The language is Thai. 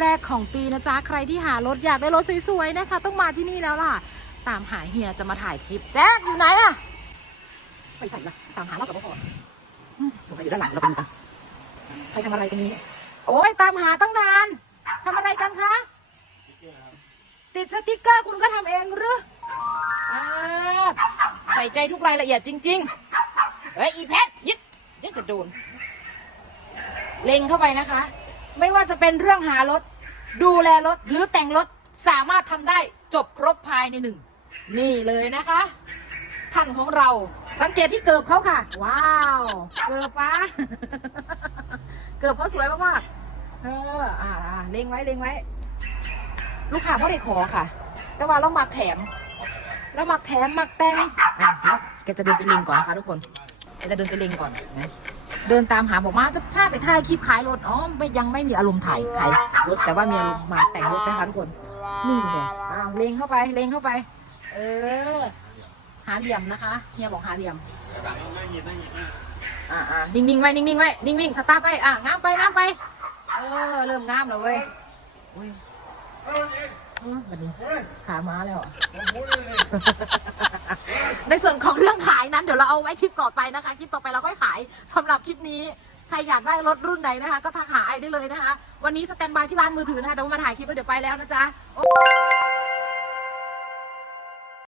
แรกของปีนะจ๊ะ ใครที่หารถอยากได้รถสวยๆนะคะ ต้องมาที่นี่แล้วล่ะ ตามหาเฮียจะมาถ่ายคลิปแจ๊คอยู่ไหนอะไปใส่ละตามหาเรากับพ่ออืมสงสัยอยู่ด้านหลังเราไปดูกันใครทำอะไรกันนี้ โอ้ยตามหาตั้งนานทำอะไรกันคะ ติดสติกเกอร์คุณก็ทำเองหรืออ่าใส่ใจทุกรายละเอียดจริง ๆ เฮ้ยอีแพทยึดยึดจะโดนเล็งเข้าไปนะคะ ไม่ว่าจะเป็นเรื่องหารถ ดูแลรถหรือแต่งรถสามารถทำได้จบครบภายในหนึ่ง นี่เลยนะคะ ท่านของเราสังเกตที่เกิบเขาค่ะ ว้าว เกิบปะเกิบเขาสวยมากๆเอออ่าเล็งไว้เล็งไว้ ลูกค้าเขาได้ขอค่ะ แต่ว่าเรามักแถมเรามักแถมมักแต่งอะแกจะเดินไปเล็งก่อนนะคะทุกคนแกจะเดินไปเล็งก่อนนะ เดินตามหาบอกมาจะพาไปถ่ายคลิปขายรถอ๋อไม่ยังไม่มีอารมณ์ถ่ายขายรถแต่ว่ามีอารมณ์มาแต่งรถนะคะทุกคนนี่เลยอ้าวเล็งเข้าไปเล็งเข้าไป เออ หาเหลี่ยมนะคะเฮียบอกหาเหลี่ยมอ่าอ่านิ่งๆไว้นิ่งๆไว้นิ่งๆสตาร์ทไปอะง้ามไปง้ามไป เออ เริ่มง้ามแล้วเว้ยอุ้ยเออวันนี้ขาม้าแล้วอะ ในส่วนของเรื่องขายนั้นเดี๋ยวเราเอาไว้คลิปต่อไปนะคะคลิปต่อไปเราค่อยขายสำหรับคลิปนี้ใครอยากได้รถรุ่นไหนนะคะ ก็ทักหาไอได้เลยนะคะ วันนี้สแตนบายที่ร้านมือถือนะคะแต่ว่ามาถ่ายคลิปแล้วเดี๋ยวไปแล้วนะจ๊ะ